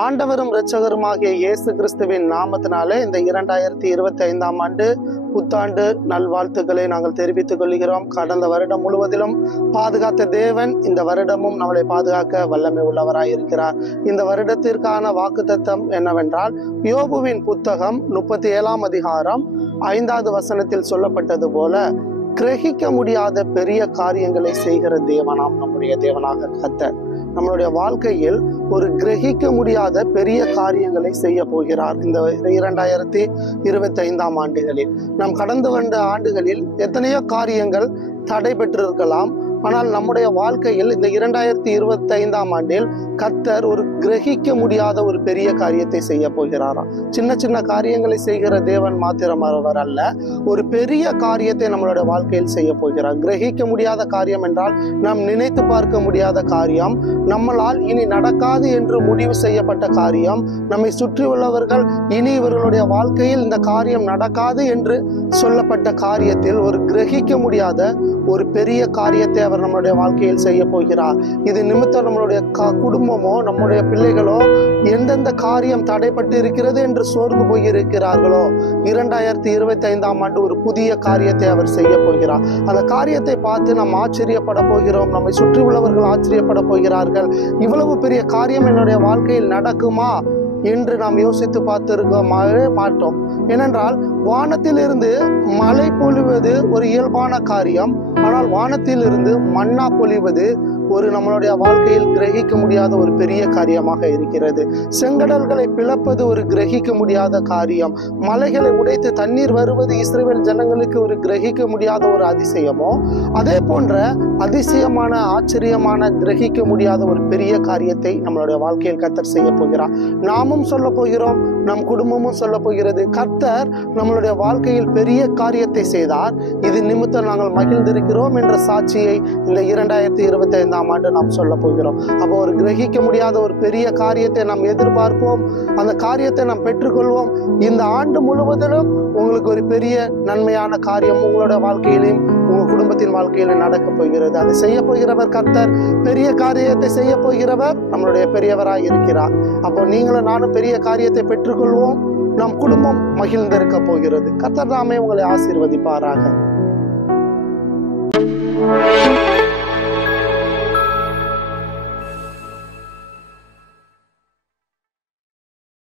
ஆண்டவரும் இரட்சகருமாகிய இயேசு கிறிஸ்துவின் நாமத்தினாலே இந்த 2025ஆம் ஆண்டு புத்தாண்டு நல்வாழ்த்துக்களை நாங்கள் தெரிவித்துக் கொள்கிறோம். கடந்த வருடம் முழுவதிலும் பாதுகாத்த தேவன் இந்த வருடமும் நம்மளை பாதுகாக்க வல்லமை உள்ளவராய் இருக்கிறார். இந்த வருடத்திற்கான வாக்குத்தத்தம் என்னவென்றால், யோபுவின் புத்தகம் 37ஆம் அதிகாரம் 5வது வசனத்தில் சொல்லப்பட்டது போல, கிரகிக்க முடியாத பெரிய காரியங்களை செய்கிற தேவனாம் நம்முடைய தேவனாக கர்த்தர் நம்மளுடைய வாழ்க்கையில் ஒரு கிரகிக்க முடியாத பெரிய காரியங்களை செய்ய போகிறார். இந்த 2025ஆம் ஆண்டுகளில் நாம் கடந்து வந்த ஆண்டுகளில் எத்தனையோ காரியங்கள் தடை பெற்றிருக்கலாம். ஆனால் நம்முடைய வாழ்க்கையில் இந்த 2025ஆம் ஆண்டில் கர்த்தர் ஒரு கிரகிக்க முடியாத ஒரு பெரிய காரியத்தை செய்ய போகிறாராம். சின்ன சின்ன காரியங்களை செய்கிற தேவன் மாத்திரம் அவர் அல்ல, ஒரு பெரிய காரியத்தை நம்மளுடைய வாழ்க்கையில் செய்ய போகிறார். கிரகிக்க முடியாத காரியம் என்றால் நாம் நினைத்து பார்க்க முடியாத காரியம், நம்மளால் இனி நடக்காது என்று முடிவு செய்யப்பட்ட காரியம், நம்மை சுற்றி உள்ளவர்கள் இனி இவர்களுடைய வாழ்க்கையில் இந்த காரியம் நடக்காது என்று சொல்லப்பட்ட காரியத்தில் ஒரு கிரகிக்க முடியாத ஒரு பெரிய காரியத்தை அவர் நம்மளுடைய வாழ்க்கையில் செய்ய போகிறார். இது நிமித்தம் நம்மளுடைய குடும்பமோ நம்முடைய பிள்ளைகளோ எந்தெந்த காரியம் தடைப்பட்டு இருக்கிறது என்று சோர்ந்து போயிருக்கிறார்களோ, 2025ஆம் ஆண்டு ஒரு புதிய காரியத்தை அவர் செய்ய போகிறார். அந்த காரியத்தை பார்த்து நாம் ஆச்சரியப்பட போகிறோம். நம்மை சுற்றி உள்ளவர்கள் ஆச்சரியப்பட போகிறார்கள். இவ்வளவு பெரிய காரியம் என்னுடைய வாழ்க்கையில் நடக்குமா என்று நாம் யோசித்து பார்த்திருக்க மாட்டோம். ஏனென்றால் வானத்தில் இருந்து மழை பொழிவது ஒரு இயல்பான காரியம், ஆனால் வானத்தில் இருந்து மன்னா பொழிவது ஒரு நம்மளுடைய வாழ்க்கையில் கிரகிக்க முடியாத ஒரு பெரிய காரியமாக இருக்கிறது. செங்கடல்களை பிளப்பது ஒரு கிரகிக்க முடியாத காரியம், மலைகளை உடைத்து தண்ணீர் வருவது இஸ்ரவேல் ஜனங்களுக்கு ஒரு கிரகிக்க முடியாத ஒரு அதிசயமோ, அதே போன்ற அதிசயமான ஆச்சரியமான கிரகிக்க முடியாத ஒரு பெரிய காரியத்தை நம்மளுடைய வாழ்க்கையில் கர்த்தர் செய்ய போகிறார். நாமும் சொல்ல போகிறோம், நம் குடும்பமும் சொல்ல போகிறது, கர்த்தர் நம்மளுடைய வாழ்க்கையில் பெரிய காரியத்தை செய்தார், இது நிமித்தம் நாங்கள் மகிழ்ந்திருக்கிறோம் என்ற சாட்சியை இந்த 2025ஆம் ஆண்டு நாம் சொல்ல போகிறோம். அப்போ ஒரு கிரகிக்க முடியாத ஒரு பெரிய காரியத்தை நாம் எதிர்பார்ப்போம், அந்த காரியத்தை நாம் பெற்றுக்கொள்வோம். இந்த ஆண்டு முழுவதிலும் உங்களுக்கு ஒரு பெரிய நன்மையான காரியம் உங்களோட வாழ்க்கையிலும் உங்க குடும்பத்தின் வாழ்க்கையிலும் நடக்க போகிறது. அதை செய்ய போகிறவர் கர்த்தர், பெரிய காரியத்தை செய்ய போகிறவர் நம்மளுடைய பெரியவராய் இருக்கிறார். அப்போ நீங்களும் நானும் பெரிய காரியத்தை பெற்றுக்கொள்வோம். நம் குடும்பம் மகிழ்ந்திருக்க போகிறது. கர்த்தர் தாமே உங்களை ஆசீர்வதிப்பாராக.